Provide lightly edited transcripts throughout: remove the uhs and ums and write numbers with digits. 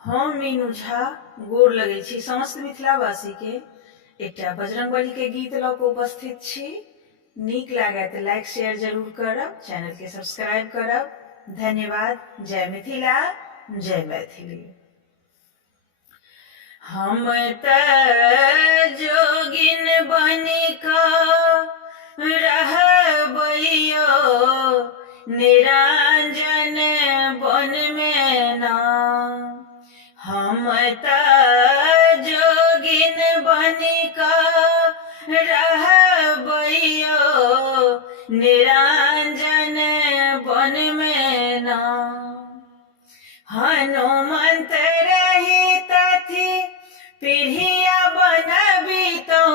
हम मीनू झा गोर लगै छी समस्त मिथिलावासी के एकटा बजरंगबली के गीत लऽ कऽ उपस्थित छी। नीक लागै तऽ लाइक शेयर जरूर करब, चैनल के सब्सक्राइब करब। धन्यवाद। जय मिथिला, जय मैथिली। हम त जोगिन बनिक रहबैयो निरंजन बन में ना। हम त जोगिन बनिक रहबैयो निरंजन बन में ना। हनुमंत रहित थी पीढ़िया बनबितौ,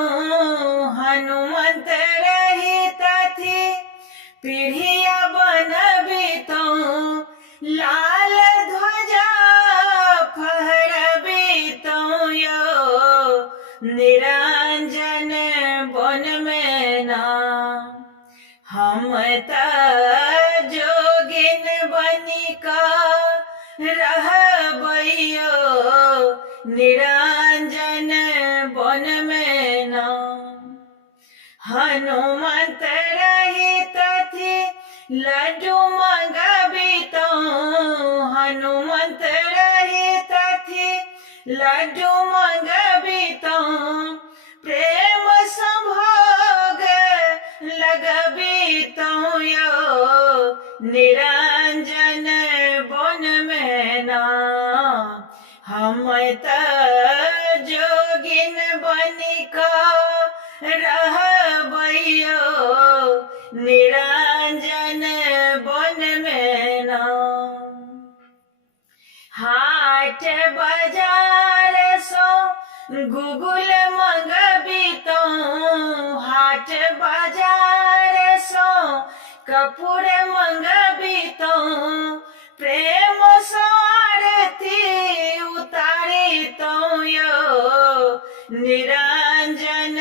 हनुमंत रहित थी पीढ़िया बनबितौ। लाल ध्वजा फहरबितौ यो निरंजन बन में ना। हम त जोगिन बनिक रहबैयो निरंजन बन में ना। हनुमंत रहित थी लड्डू मंगबितौ, हनुमंत रहित थी लड्डू मंगबितौ। प्रेम संभोग लगबितौ यो निरंजन बन में ना। हम त जोगिन बनिक रहबैयो निरंजन बन में ना। हाट बाजार सो गुगुल मंगबितौ, हाट बाजार सो कपूर मंगबितौ। प्रेम सो आरती उतारितौ यो निरंजन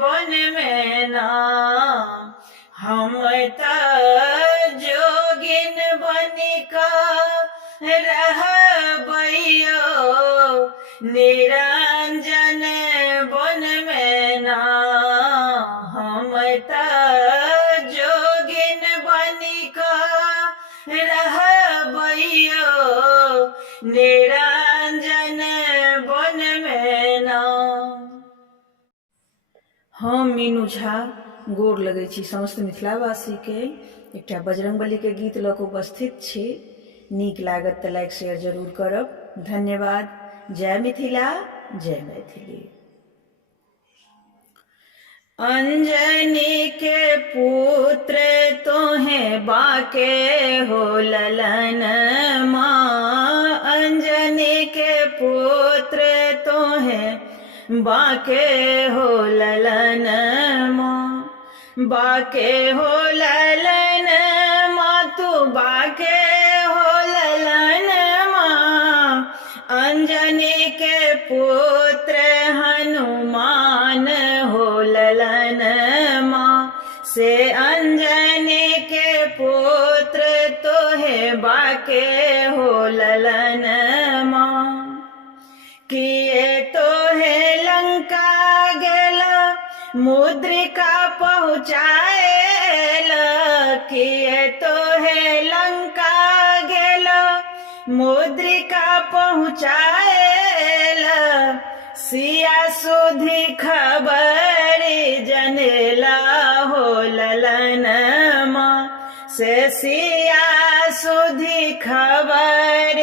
बन में ना। हम त जोगिन बनिक रहबैयो निरंजन बन में ना। हम त जोगिन बनिक रहबैयो निरंजन बन में ना। हम मीनू झा गोर लगै छी समस्त मिथिलावासी के एकटा बजरंगबली के गीत लऽ कऽ उपस्थित छी। नीक लागत तऽ लाइक शेयर जरूर करब। धन्यवाद। जय मिथिला, जय मैथिली। अंजनी के पुत्र तोहे बाके हो ललन माँ, अंजनी के पुत्र तोहे बाके हो ललन माँ। बाके हो ललन माँ, तू बाके हो ललन माँ। अंजनी के पुत्र हनुमान हो ललन माँ, से अंजनी के पुत्र तोहे बाके हो ललन माँ। किए तोहे लंका गेला मुद्रिका पहुँचाएल, किए तोहे लंका गेला मुद्रिका पहुँचाएल। सिया सुधी खबर जनेला हो ललन माँ, से सिया सुधी खबर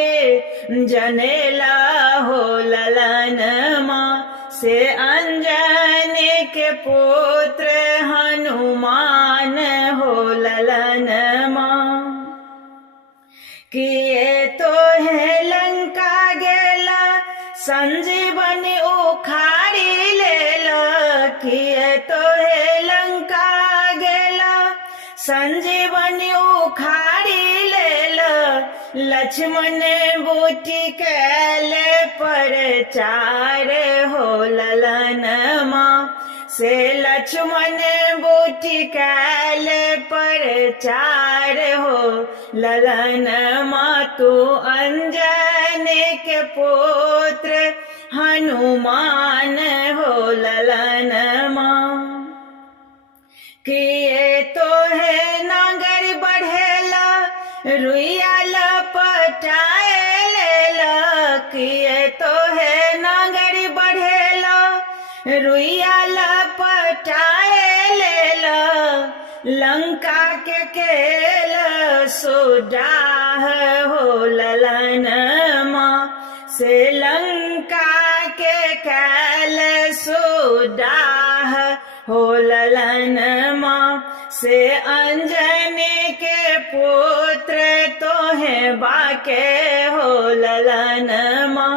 जनेला हो ललन माँ। से अंजनी के पुत्र हनुमान हो ललन माँ। किए तोहे लंका गेला संजीवनी उखाड़ी लेला, किए तोहे लंका गेला संजीवनी उखाड़ी लेला। लक्ष्मण बूटी कैले प्रचार हो ललन माँ, से लक्ष्मण बूटी कैले प्रचार हो ललन माँ। तू अंजनी के पुत्र हनुमान हो ललनमा। किए तो है नागर बढ़ेला रुइया लपटाए लेला। किए तो है नागर बढ़ेला रुइया लपटाए लेला। लंका के केल सुडाह हो ललनमा से। लंका के केल सुडाह हो ललनमा से। अंजनी के पुत्र तोहे बाके हो ललनमा।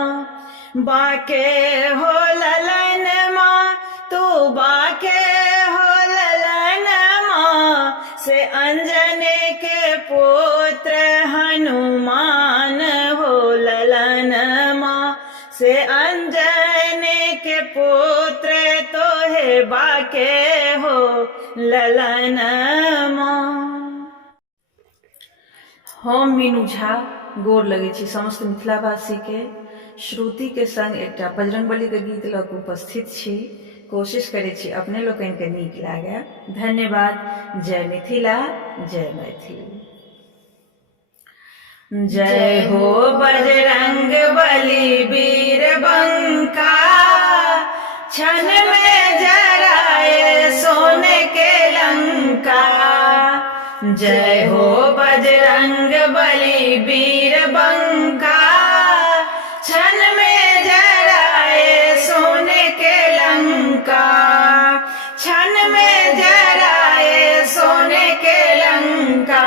बाके हो ललनमा तू बाके हो ललनमा से। अंजनी के पुत्र हनुमान हो ललनमा से। अंजनी के पुत्र तोहे बाके हो ललनमा। हम मीनू झा गोर लगै छी समस्त मिथिलावासी के। श्रुति के संग एकटा बजरंगबली के गीत लऽ कऽ उपस्थित छी। कोशिश करै छी अपने लोकनि के नीक लागे। धन्यवाद। जय मिथिला, जय मैथिली। जय हो बजरंग बली वीर बंका। क्षण में जराए सोने के लंका। जय हो बजरंग बली वीर बंका। क्षण में जराए सोने के लंका। क्षण में जराए सोने के लंका।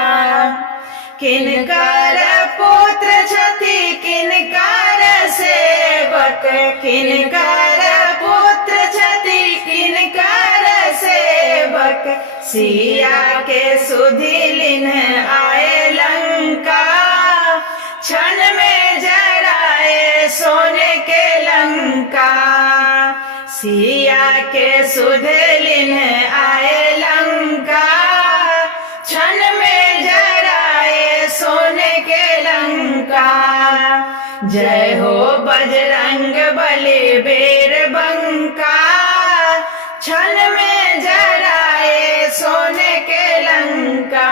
किनकर पुत्र छथि किनकर सेवक। किनकर पुत्र छथि किनकर सेवक। सिया के सुधिलिन आए लंका। क्षण में जराए सोने के लंका। सिया के सुधिलिन आए लंका। क्षण में जराए सोने के लंका। जय हो बजरंग बली वीर बंका। क्षण में जराए सोने के लंका।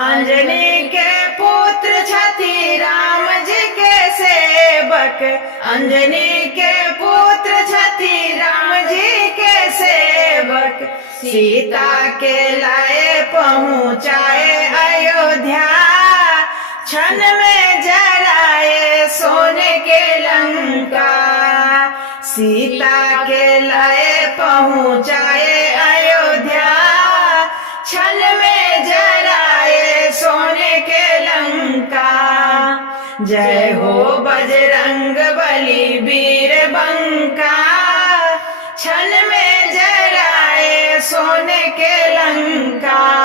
अंजनी के पुत्र छथि राम जी के सेवक। अंजनी के पुत्र छथि राम जी के सेवक। सीता के लाए पहुँचाए अयोध्या। क्षण में जराए सोने के लंका। सीता के लाए पहुँचाए अयोध्या। क्षण में जराए सोने के लंका। जय हो बजरंग बली वीर बंका। क्षण में जराए सोने के लंका।